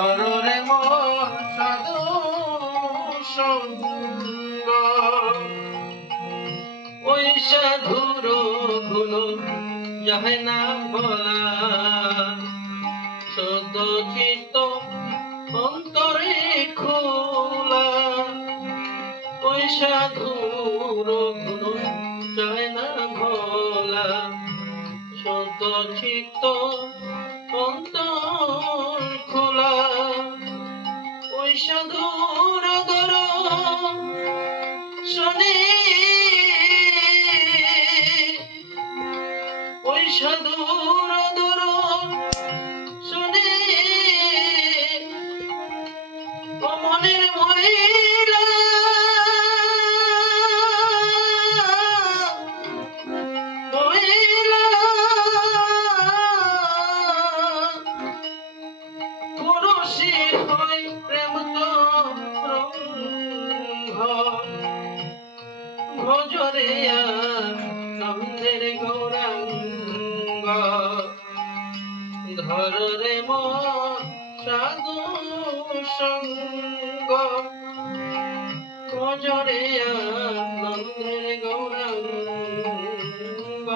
ধররে মোর সাধু সঙ্গ ওই সাধুর গুণ যাহে না বলা সদ চিত্ত অন্তরে খোলা ওই সাধুর গুণ যাহে না ভোলা সদ চিত্ত অন্তর খোলা ওই সাধুর দর শোনে ওই সাধুর দর শোনে মনের মহিলা মহিলা পুরুষে হয় প্রেম তো রঙ্গ ভজরে নন্দের গৌরাঙ্গ ধরে মন সাধু সঙ্গ ভজরে নন্দের গৌরাঙ্গ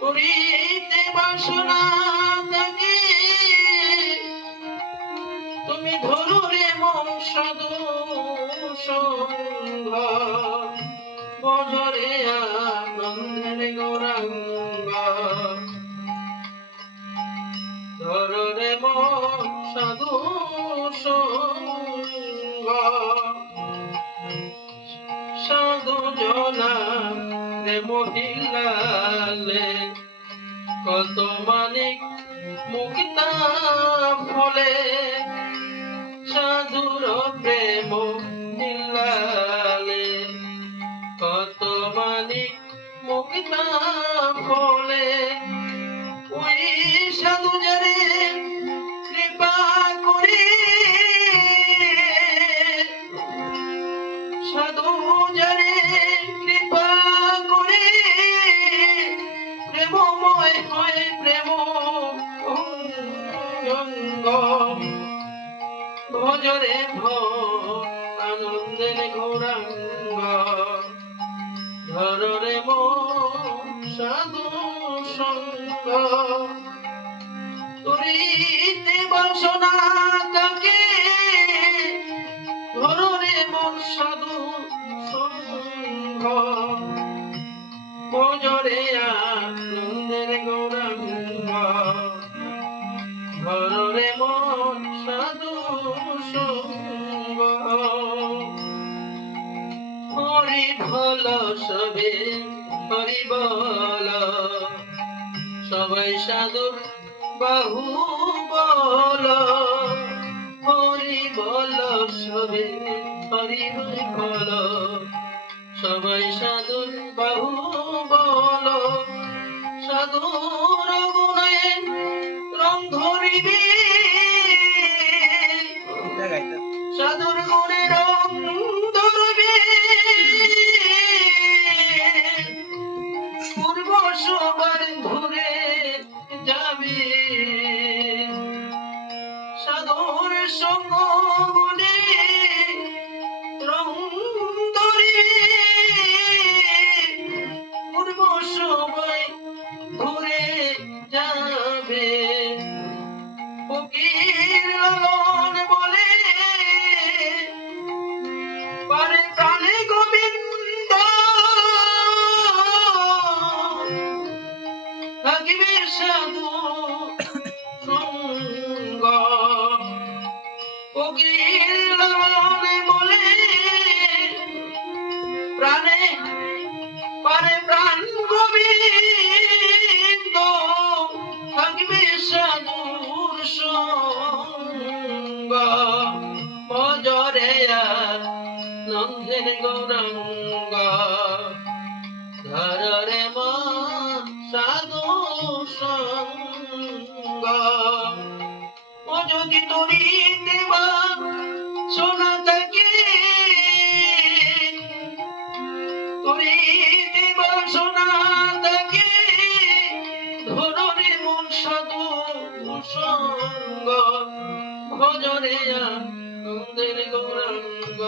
করিতে বাসনা থাকে তুমি ধরো রে মন সাধু সঙ্গ ভজরে আনন্দের গৌরাঙ্গ ধরো রে মন সাধু সঙ্গ সাধু জনা রে মহিলালে কত মানিক মুক্তা ফলে সাধুর প্রেম মিলালে কত মানিক মুক্তা ফলে ওই সাধু যারে কৃপা করে সাধু যারে কৃপা করে প্রেমময় হয় প্রেম অঙ্গ ভজরে আনন্দের গৌরাঙ্গ ধরে মন সাধু সঙ্গ করিতে বাসনা তাকে ধরে মন সাধু সঙ্গ ভজরে আনন্দের গৌরাঙ্গ ধরে মন সাধু সঙ্গ হরি বল সবে হরি বল সবাই সাধুর বাহু বল হরি বল সবে হরি বল সবাই সাধুর বাহু বল সাধুর গুণে রং ধরিবে সাধুর গুণে রং ধরবে পূর্ব সবার ঘুরে যাবে সাধুর সঙ্গ গুণে রং ধরিবে পূর্ব সবাই ঘুরে যাবে ফকির লালন বলে পারে প্রাণে গোবিন্দ থাকিবে সাধু সঙ্গ ফকির লালন বলে প্রাণে পারে প্রাণ গোবিন্দ থাকিবে সাধুর সঙ্গ ভজরে নন্দের গৌরাঙ্গ ধরে মন সাধু সঙ্গ ও যদি তরি দেবা সোনা থাকে তরি দেবা সোনা থাকে ধরে মন সাধু সঙ্গ ভজরে আনন্দের গৌরাঙ্গ